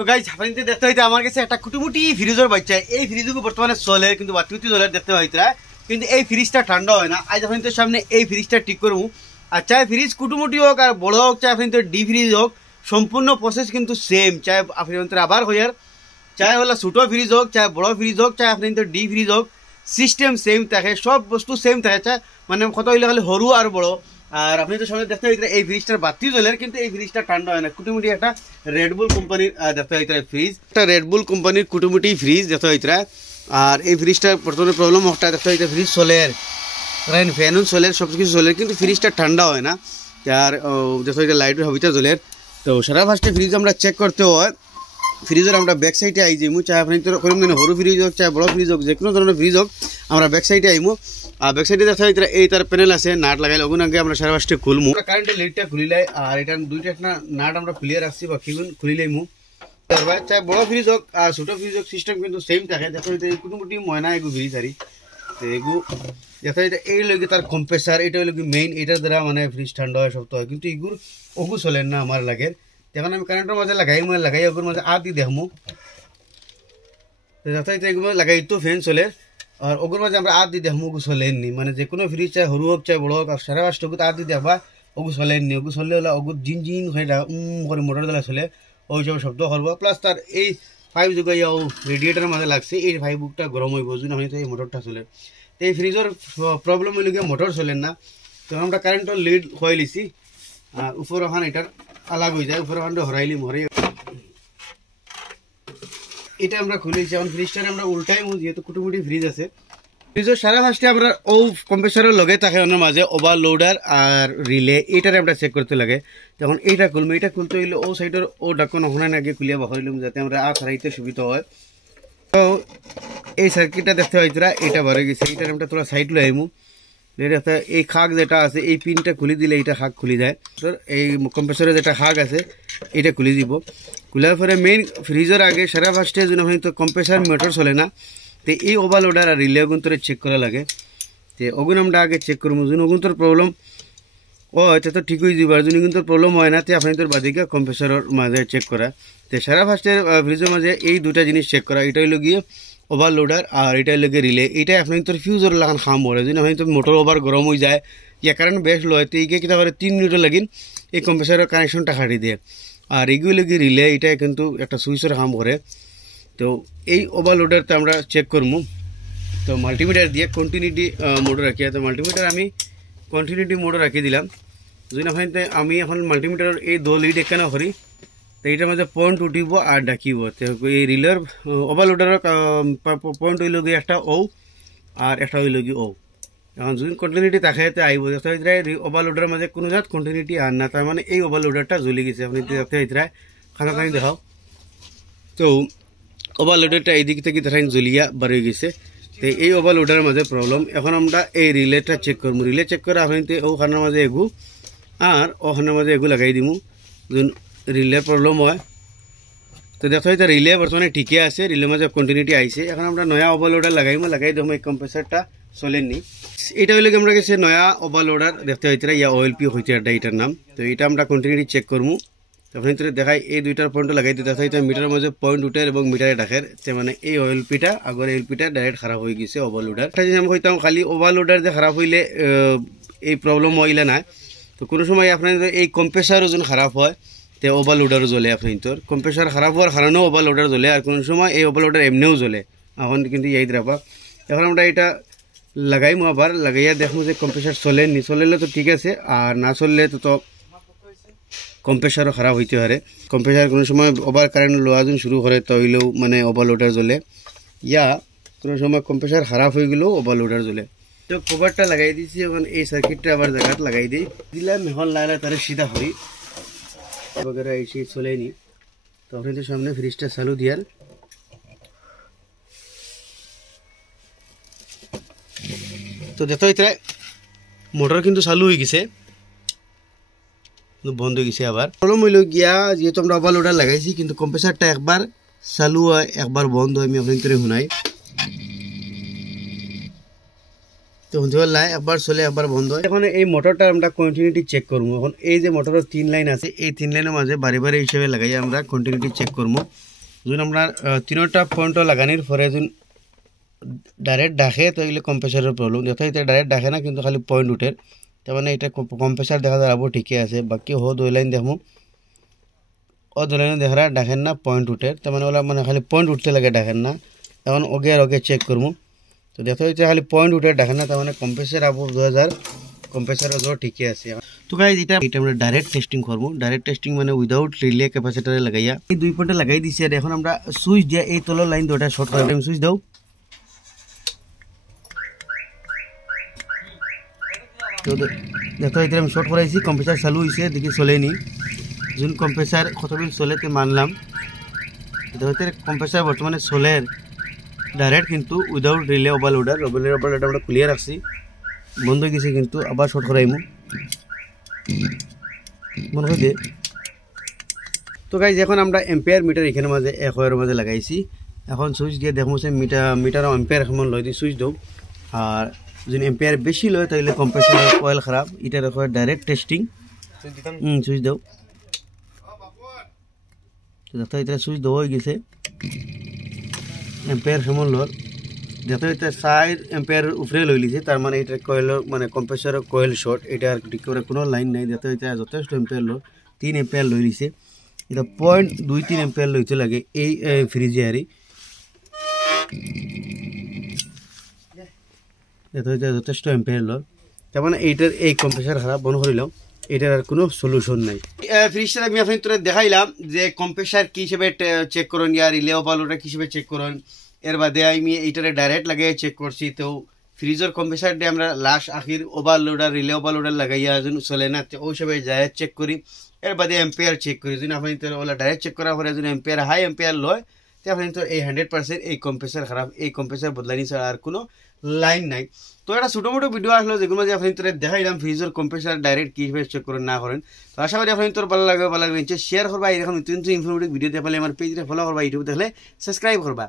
তো গাইজ আপনি দেখতে হইতে আমার কাছে একটা কুটুমুটি ফ্রিজের বাচ্চা এই ফ্রিজকে বর্তমানে চলে কিন্তু বাতিউতি চলে দেখতে হইতরা কিন্তু এই ফ্রিজটা ঠান্ডা হয় না আজ আপনাদের সামনে এই ফ্রিজটা ঠিক করবো আর চাই ফ্রিজ কুটুমুটি হোক আর বড় হোক চাই আপনি ডি ফ্রিজ হোক সম্পূর্ণ প্রসেস কিন্তু সেম চাই আপনি আবার হইয়ার চাই হলো ছোটো ফ্রিজ হোক চাই বড় ফ্রিজ হোক চাই আপনি ডি ফ্রিজ হোক সিস্টেম সেম থাকে সব বস্তু সেম থাকে চাই মানে কত হইলে খালি সরু আর বড় আর আপনি তো সামনে দেখতে হইতে এই ফ্রিজটার বাতি জ্বলে কিন্তু এই ফ্রিজটা ঠান্ডা হয় না কুটুমুটি একটা রেডবুল কোম্পানির দেখতে হইতে ফ্রিজ একটা রেডবুল কোম্পানির কুটুমুটি ফ্রিজ দেখতে হইতে আর এই ফ্রিজটার প্রথমে প্রবলেম একটা দেখতে হইতে ফ্রিজ চলের ফ্যানও চলের সব কিছু চলের কিন্তু ফ্রিজটা ঠান্ডা হয় না আর দেখতে হইতে লাইটের হবিটা জ্বলের তো সারা ফার্স্টে ফ্রিজ আমরা চেক করতে হয় ফ্রিজের আমরা ব্যাক সাইডে আই যাইমু চাই আপনি তো কোনো দিন সরু ফ্রিজ হোক চাই বড় ফ্রিজ হোক যে কোনো ধরনের ফ্রিজ হোক আমরা ব্যাক সাইডে আইমু আর ব্যাক সাইডে দেখা যায় এই তার প্যানেল আছে নাট লাগাইলে ওগুন আগে আমরা সারা ফার্স্টে খুলমু কারেন্টের লিডটা খুলিলাই আর এটা দুইটা নাট আমরা খুলিয়ে রাখছি বাকিগুন খুলিলাইমু তারপর চাই বড় ফ্রিজ হোক আর ছোটো ফ্রিজ হোক সিস্টেম কিন্তু সেম থাকে দেখা যায় কোনোমুটি ময়না এগু ফ্রিজ আরি তো এগু দেখা যায় এই লগে তার কম্প্রেসার এটা লগে মেইন এটার দ্বারা মানে ফ্রিজ ঠান্ডা হয় সব তো হয় কিন্তু এগুর ওগু চলেন না আমার লাগে তখন আমি কারেন্টের মাঝে লাগাই ওগুর মাঝে আর দি দেখমু দেখা যায় এগুলো লাগাই তো ফ্যান চলে আর ওগুর মাঝে আমরা আর দি দেখমু ওগু চলেননি মানে যে কোনো ফ্রিজ চাই সরু হোক চাই বড় হোক আর সারা ফার্স্ট ওগু আর দি দেখবা ওগু চলেননি ওগু চললে হলে ওগু জিন জিন হয়ে করে মোটর দ্বারা চলে ওই সব শব্দ করব প্লাস তার এই পাইপ যোগাইয়া ও রেডিয়েটার মাঝে লাগছে এই পাইপটা গরম হইব যদি আমি তো এই মোটরটা চলে এই ফ্রিজের প্রবলেম হইলে গিয়ে মোটর চলেন না তো আমরা কারেন্টের লিড হয়ে লিছি আর উপর ওখান এটার আলাগ হয়ে যায় উপর ওখানটা হরাইলি মরে এটা আমরা খুলেছি এখন ফ্রিজটার আমরা উল্টাই যেহেতু কুটুমুটি ফ্রিজ আছে ফ্রিজের সারা ফার্স্টে আমরা ও কম্প্রেসারের লগে থাকে ওনার মাঝে ওভারলোডার আর রিলে এইটারে আমরা চেক করতে লাগে তখন এইটা খুলবো এটা খুলতে হইলে ও সাইডের ও ডাক্কন ওখানে আগে খুলিয়া বাহরিলাম যাতে আমরা আর হারাইতে সুবিধা হয় তো এই সার্কিটটা দেখতে হইতরা এটা ভরে গেছে এইটার আমরা তোরা সাইড লই আইমু এই খাগ যেটা আছে এই পিনটা খুলে দিলে এইটা খাগ খুলে যায় এই কম্প্রেসরের যেটা খাগ আছে এটা খুলে দিব খোলার পরে মেইন ফ্রিজের আগে সারা ফার্স্টে যেন হয়তো কম্প্রেসার মোটর চলে না তো এই ওভারলোডার আর রিলে ওগুন তোর চেক করা লাগে তো ওগুন আমরা আগে চেক করবো যদি ওগুন তোর প্রবলেম ও এটা তো ঠিক হয়ে যাব আর যদি কিন্তু প্রবলেম হয় না তো আপনি তোর বাদিকে কম্প্রেসরের মাঝে চেক করা তো সারা ফার্স্টে ফ্রিজের মাঝে এই দুটা জিনিস চেক করা এটাই হলো গিয়ে ওভারলোডার আর এটাই লগে রিলে এটা আপনি তোর ফিউজের লাগান খাম পড়ে যদি আপনি তোর মোটর ওভার গরম হয়ে যায় ইয়া কারণ বেশ লয় তো এইকে কিনা করে 3 মিনিট লাগিন এই কম্প্রেসারের কানেকশনটা কাটি দিয়ে আর এগুলো লগে রিলে এটা কিন্তু একটা সুইচের কাম করে তো এই ওভারলোডারটা আমরা চেক করবো তো মাল্টিমিটার দিয়ে কন্টিনিউটি মোড রাখি তো মাল্টিমিটার আমি কন্টিনিউটি মোড রাখি দিলাম যদি আপনি আমি এখন মাল্টিমিটারের এই দো লিড এখানে করি তো এইটার মধ্যে পয়েন্ট উঠিব আর ডাকিব তো এই রিলের ওভারলোডারের পয়েন্ট হইল গিয়ে একটা ও আর একটা হইল গিয়ে ও এখন যদি কন্টিনিউটি থাকে তো আইব ওভারলোডারের মাঝে কোনো জাত কন্টিনিউটি আর না তার মানে এই ওভারলোডারটা জ্বলি গেছে আপনি দেখতে হইতে খানা খানি দেখাও তো ওভারলোডারটা এই দিক থেকে দেখাই জ্বলিয়া বার হয়ে গেছে তো এই ওভারলোডারের মাঝে প্রবলেম এখন আমরা এই রিলেটা চেক করবো রিলে চেক করে আপনি ওখানের মাঝে এগু আর ওখানের মাঝে এগু লাগাই দিমু যদি রিলে প্রবলেম হয় তো দেখা হয়তো রিলে বর্তমানে ঠিকই আছে রিলের মাঝে কন্টিনিউটি আইছে এখন আমরা নয়া ওভারলোডার লাগাই দেবো এই কম্প্রেসারটা চলেননি এটা হইলে আমরা গেছে নয়া ওভারলোডার দেখতে হইতে ইয়া OLP হইতে এটার নাম তো এটা আমরা কন্টিনিউটি চেক করবো আপনি দেখাই এই দুইটার পয়েন্ট লাগাই দিতে দেখা হইতে মিটারের মাঝে পয়েন্ট উঠে এবং মিটারে ডাকের মানে এই OLPটা আগর OLPটা ডাইরেক্ট খারাপ হয়ে গেছে ওভারলোডার আমি হইতাম খালি ওভারলোডার যে খারাপ হইলে এই প্রবলেম হইলে না তো কোনো সময় আপনার এই কম্প্রেসারও যখন খারাপ হয় তো ওভারলোডারও জ্বলে আপনি তোর কম্প্রেসার খারাপ হওয়ার কারণেও ওভারলোডার জ্বলে আর কোনো সময় এই ওভারলোডার এমনিও জ্বলে এখন কিন্তু এই দ্রাবা এখন আমরা এটা লাগাইমু আবার লাগাইয়া দেখবো যে কম্প্রেসার চলেনি চলেলে তো ঠিক আছে আর না চললে তো কম্প্রেসারও খারাপ হইতে পারে কম্প্রেসার কোনো সময় ওভার কারেন্ট লোয়া যখন শুরু করে তাহলেও মানে ওভারলোডার জ্বলে ইয়া কোনো সময় কম্প্রেসার খারাপ হয়ে গেলেও ওভারলোডার জ্বলে তো কভারটা লাগাই দিয়েছি এখন এই সার্কিটটা আবার জায়গাত লাগাই দিই দিলাম এখন লাগালে তারা সিধা করি वगैरह ऐसे चले नहीं तो अपने तो सामने फ्रिजटा चालू दियार तो देखो इतना मोटर किन्तु चालू हो गए बंद हो गए आबार प्रॉब्लम हईल गया जेहेतु আমরা ওভারলোডার লাগাইছি কিন্তু কম্প্রেসারটা একবার চালু হয় একবার বন্ধ হয় আমি আপনাদের শুনাই তো লাই একবার চলে একবার বন্ধ হয়। এখন এই মোটরটা আমরা কন্টিনিউটি চেক করবো। এখন এই যে মোটরের 3 লাইন আছে, এই 3 লাইনের মাঝে বারে বারে হিসেবে লাগাই আমরা কন্টিনিউটি চেক করবো। যখন আমরা 3টা পয়েন্টও লাগানোর পরে যখন ডাইরেক্ট ডাকে তো এগুলো কম্প্রেসারের প্রবলেম, যথা এটা ডাইরেক্ট ডাকে না কিন্তু খালি পয়েন্ট উঠে, তার মানে এটা কম্প্রেসার দেখা যাবো ঠিকই আছে। বাকি ও 2 লাইন দেখবো, ও 2 লাইনে দেখা ডাকেন না পয়েন্ট উঠে, তার মানে ওলা মানে খালি পয়েন্ট উঠতে লাগে ডাকেন না। এখন ওকে আর ওকে চেক করবো। তো দেখা যাচ্ছে খালি পয়েন্ট উঠে ডাকেন না, তার মানে কম্প্রেসার আবু 2000 কম্প্রেসার ওদের ঠিকই আছে। তো গাইজ এটা আমরা ডাইরেক্ট টেস্টিং করবো। ডাইরেক্ট টেস্টিং মানে উইদাউট রিলে ক্যাপাসিটারে লাগাইয়া এই 2 পয়েন্টে লাগাই দিছি। আর এখন আমরা সুইচ দিয়ে এই তলের লাইন 2টা শর্ট করে দিই। সুইচ দাও। তো দেখো এটা আমি শর্ট করাইছি, কম্প্রেসার চালু হয়েছে, দেখি চলেনি। যখন কম্প্রেসার কতবিল চলেতে মানলাম, দেখো কম্প্রেসার বর্তমানে চলের ডাইরেক্ট কিন্তু উইদাউট রিলে ওভারলোডার। ওভারলোডার আমরা খুলিয়ে রাখছি, বন্ধ হয়ে গেছে কিন্তু আবার শর্ট করাইমু মনে হয় যে। তো গাইজ এখন আমরা এম্পিয়ার মিটার এখানে মাঝে 1 ওয়ারের মাঝে লাগাইছি। এখন সুইচ দিয়ে দেখবো যে মিটার এম্পিয়ার এখন লয় দিয়ে সুইচ দাও। আর যদি এম্পিয়ার বেশি লয় তাহলে কম্প্রেসার কয়েল খারাপ। এটা রেখে ডাইরেক্ট টেস্টিং সুইচ দাও। দেখো এটা সুইচ দেওয়া হয়ে গেছে, এম্পিয়ার কেমন লর দেখো এটা 4 এম্পিয়ারের উপরে লই লিছে, তার মানে এটা কয়েলের মানে কম্প্রেসারের কয়েল শর্ট। এটা আর কোনো লাইন নাই। দেখো এটা যথেষ্ট এম্পিয়ার লর, 3 এম্পিয়ার লই লিছে। এটা 0.23 এম্পিয়ার লইতে লাগে এই ফ্রিজে। আরই দেখো এটা যথেষ্ট এম্পিয়ার লর, তার মানে এইটার এই কম্প্রেসার খারাপ বন্ধ করিলাম। এটার আর কোনো সলিউশন নাই। ফ্রিজটা আমি আপনার তোরা দেখাইলাম যে কম্প্রেসার কি হিসেবে চেক করুন, ইয়া রিলে ওভারলোডার কি হিসেবে চেক করুন। এর বাদে আমি এইটারে ডাইরেক্ট লাগাই চেক করছি। তো ফ্রিজের কম্প্রেসার দিয়ে আমরা লাস্ট আখির ওভারলোডার রিলে ওভারলোডার লাগাইয়া যখন চলে না তো ওই হিসেবে যায় চেক করি। এর বাদে এম্পিয়ার চেক করি। যদি আপনি তো ওলা ডাইরেক্ট চেক করার পরে যদি এম্পিয়ার হাই এম্পিয়ার লয় তো আপনি তো এই 100% এই কম্প্রেসার খারাপ, এই কম্প্রেসার বদলানি ছাড়া আর কোনো লাইন নাই। তো একটা ছোটো মোটো ভিডিও আসলো যেগুলো যে আপনি তোরা দেখাইলাম ফ্রিজের কম্প্রেসার ডাইরেক্ট কীভাবে চেক করেন না করেন। তো আশা করি আপনি তোর ভালো লাগবে, শেয়ার করবা। এরকম নতুন ইনফরমেটিভ ভিডিও দেখলে আমার পেজটা ফলো করবা, ইউটিউব দেখলে সাবস্ক্রাইব করবা।